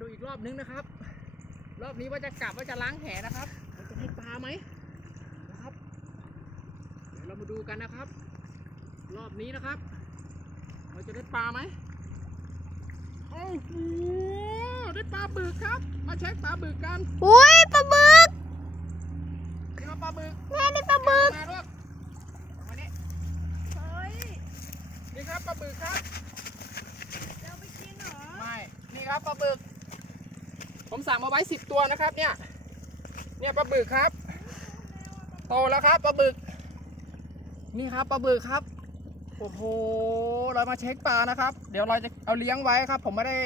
ดูอีกรอบนึงนะครับ รอบนี้ว่าจะกลับว่าจะล้างแหนะครับเราจะได้ปลาไหมนะครับ เดี๋ยวเรามาดูกันนะครับ รอบนี้นะครับเราจะได้ปลาไหมโอ้โหได้ปลาบึกครับ มาเช็คปลาบึกกันอุ้ยปลาบึกนี่ว่าปลาบึกแม่ได้ปลาบึกมาลูกเอามานี่เฮ้ยนี่ครับปลาบึกครับเราไปกินเหรอไม่นี่ครับปลาบึก ผมสั่งมาไว้สิบตัวนะครับ เนี่ย เนี่ยปลาบึกครับ โตแล้วครับปลาบึก นี่ครับปลาบึกครับ โอ้โห เรามาเช็คปลานะครับ เดี๋ยวเราจะเอาเลี้ยงไว้ครับ ผมไม่ได้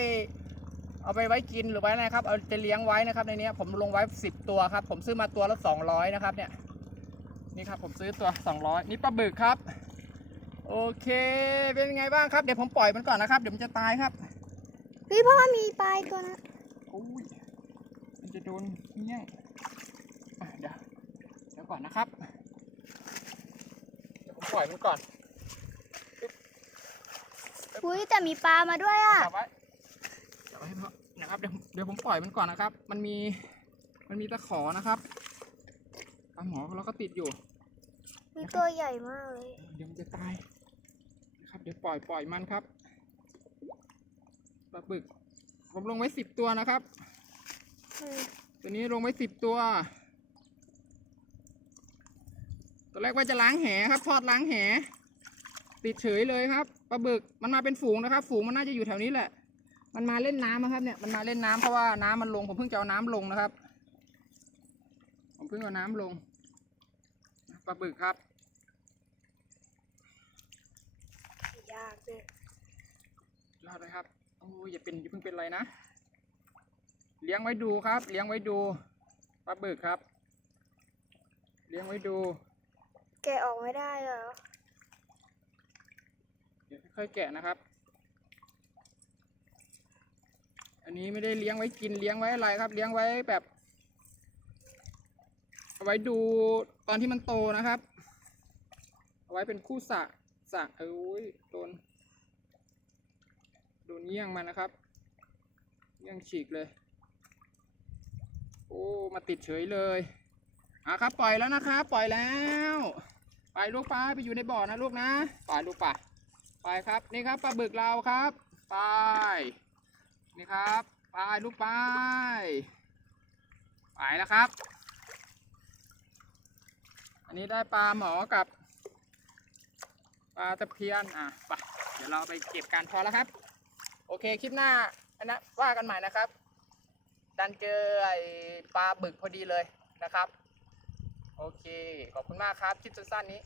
เอาไปไว้กินหรือไว้อะไรครับ เอาจะเลี้ยงไว้นะครับ ในเนี้ยผมลงไว้สิบตัวครับ ผมซื้อมาตัวละสองร้อยนะครับ เนี่ย นี่ครับผมซื้อตัวสองร้อยนี่ปลาบึกครับ โอเค เป็นยังไงบ้างครับ เดี๋ยวผมปล่อยมันก่อนนะครับ เดี๋ยวมันจะตายครับ พี่พ่อมีปลายตัวนะโอ้ยมัน จะโดนเงี้ยงอะเดี๋ยวเดี๋ยวก่อนนะครับ เดี๋ยวผมปล่อยมันก่อนอุ้ยแต่มีปลามาด้วยอะจับไว้จับไว้ให้พ่อนะครับเดี๋ยวเดี๋ยวผมปล่อยมันก่อนนะครับ มันมีมันมีตะขอนะครับปลาหมอเราก็ติดอยู่ มีตัวใหญ่มากเลย เดี๋ยวมันจะตายนะครับ เดี๋ยวปล่อยปล่อยมันครับปลาบึกผมลงไว้สิบตัวนะครับ ตัวนี้ลงไว้สิบตัว ตัวแรกว่าจะล้างแหครับ ทอดล้างแห ติดเฉยเลยครับปลาบึกมันมาเป็นฝูงนะครับ ฝูงมันน่าจะอยู่แถวนี้แหละ มันมาเล่นน้ำนะครับ เนี่ยมันมาเล่นน้ำเพราะว่าน้ำมันลงผมเพิ่งจะเอาน้ำลงนะครับ ผมเพิ่งเอาน้ำลงปลาบึกครับยากเลยรอดเลยครับโอ้ยอย่าเป็นอย่าเพิ่งเป็นไรนะ เลี้ยงไว้ดูครับ เลี้ยงไว้ดูปลาบึกครับ เลี้ยงไว้ดู แกะออกไม่ได้เหรอ เดี๋ยวค่อยๆแกะนะครับ อันนี้ไม่ได้เลี้ยงไว้กินเลี้ยงไว้อะไรครับ เลี้ยงไว้แบบเอาไว้ดูตอนที่มันโตนะครับ เอาไว้เป็นคู่สระสระเอ้ยโดนโดนเยี่ยงมันนะครับ เยี่ยงฉีกเลย มาติดเฉยเลยอะครับปล่อยแล้วนะครับปล่อยแล้ว ไปลูกปลาไปอยู่ในบ่อนะลูกนะไปลูกปลาไปครับนี่ครับปลาบึกเราครับ ไป นี่ครับไปลูกไปไปแล้วครับ อันนี้ได้ปลาหมอกับปลาตะเพียนอะไปเดี๋ยวเราไปเก็บกันพอแล้วครับ โอเคคลิปหน้าอันนะว่ากันใหม่นะครับ ดันเจอไอปลาบึกพอดีเลยนะครับ โอเค ขอบคุณมากครับ คลิปสั้นๆนี้